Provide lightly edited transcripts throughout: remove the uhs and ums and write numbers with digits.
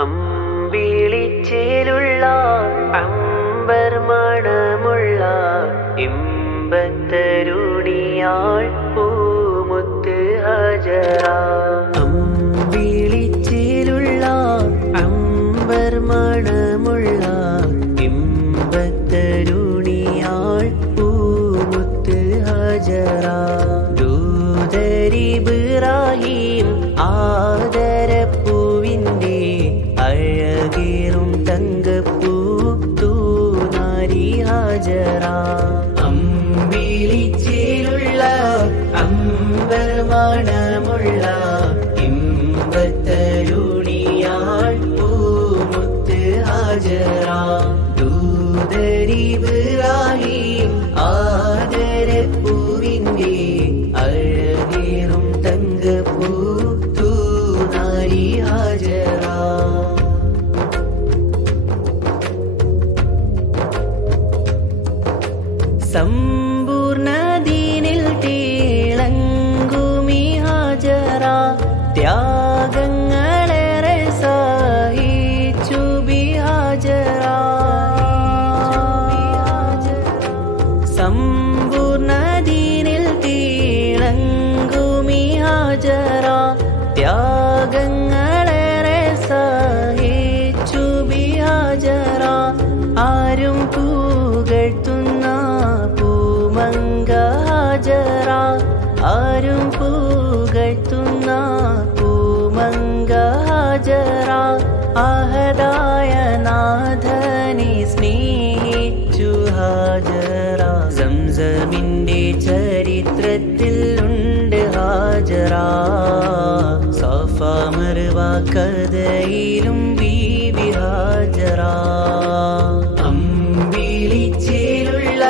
അമ്പിളിച്ചേലുള്ള അമ്പർ മണമുള്ള ഇമ്പത്തരുണിയാൾ പൂമുത്ത് ഹജറ. അമ്പിളിച്ചേലുള്ള അമ്പർ മണമുള്ള ഇമ്പത്തരുണിയാൾ പൂമുത്ത് ഹജറ. ദൂതരിബ്രാഹിം ആദരപ്പൂവിൻ്റെ അഴകേറും തങ്കപ്പൂ തൂനാരി ഹാജറ. അമ്പിളിച്ചേലുള്ള അമ്പർ മണമുള്ള ഇമ്പത്തരുണിയാൾ പൂമുത്ത് ഹാജറ. ദൂതരിബ്രാഹിം ആദരപ്പൂവിൻ്റെ അഴകേറും തങ്കപ്പൂ തൂനാരി ഹാജറ. സമ്പൂർണ്ണ ദീനിൽ തിളങ്ങുമി ഹാജറ. ത്യാഗങ്ങളേറെ സഹിച്ചു ബി ഹാജറ. സമ്പൂർണ്ണ ദീനിൽ തിളങ്ങുമി ഹാജറ. ത്യാഗങ്ങളേറെ സഹിച്ചു ബി ഹാജറ. ആരും പുകഴ്ത്തുന്ന പൂമങ്ക ഹാജറ. ആരും പുകഴ്ത്തുന്ന പൂമങ്ക ഹാജറ. അഹദായ നാഥനെ സ്നേഹിച്ചു ഹാജറ. സംസമിൻ്റെ ചരിത്രത്തിൽ ഉണ്ട് ഹാജറ. സഫ മർവ കഥയിലും ബീവി ഹാജറ. അമ്പിളിച്ചേലുള്ള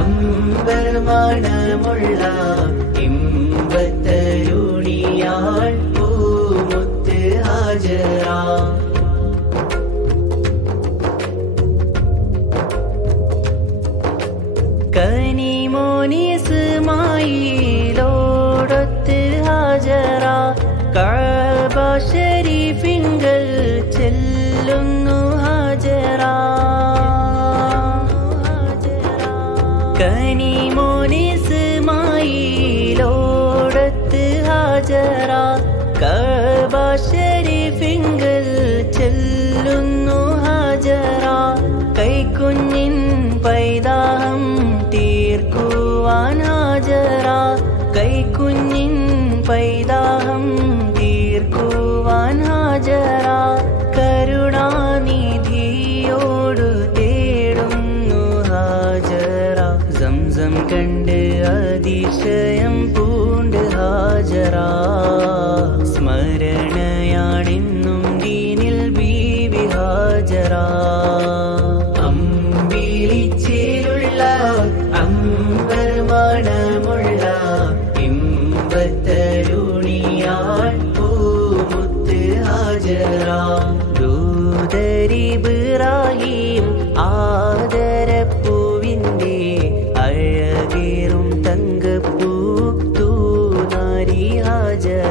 അമ്പർ മണമുള്ള ഇമ്പത്തരുണിയാൾ പൂമുത്ത് ഹാജറ. കനിമോനിസ്മായിലോടൊത്ത് ഹാജറ. കഅബ ശരീഫിങ്കൽ ചെല്ലുന്നു ഹാജറ. കനിമോനിസ്മായിലോടൊത്ത് ഹാജറ. കഅബ ശരീഫിങ്കൽ ചെല്ലുന്നു ഹാജറ. കൈക്കുഞ്ഞിൻ പൈതാഹം തീർക്കുവാൻ ഹാജറ. കൈക്കുഞ്ഞിൻ പൈതാഹം തീർക്കുവാൻ ഹാജറ. കരുണാനിധിയോടു തേടുന്നു ഹാജറ. സംസം കണ്ട് അതിശയം പൂണ്ട് ഹാജറ. സ്മരണയാണെന്നും ദീനിൽ ബീവി ഹാജറ. അമ്പിളിച്ചേലുള്ള അമ്പർ മണമുള്ള ഇമ്പത്തരുണിയാൾ പൂമുത്ത് ഹാജറ. ദൂതരിബ്രാഹിം ആദരപ്പൂവിൻ്റെ അഴകേറും തങ്കപ്പൂ തൂനാരി ഹാജറ.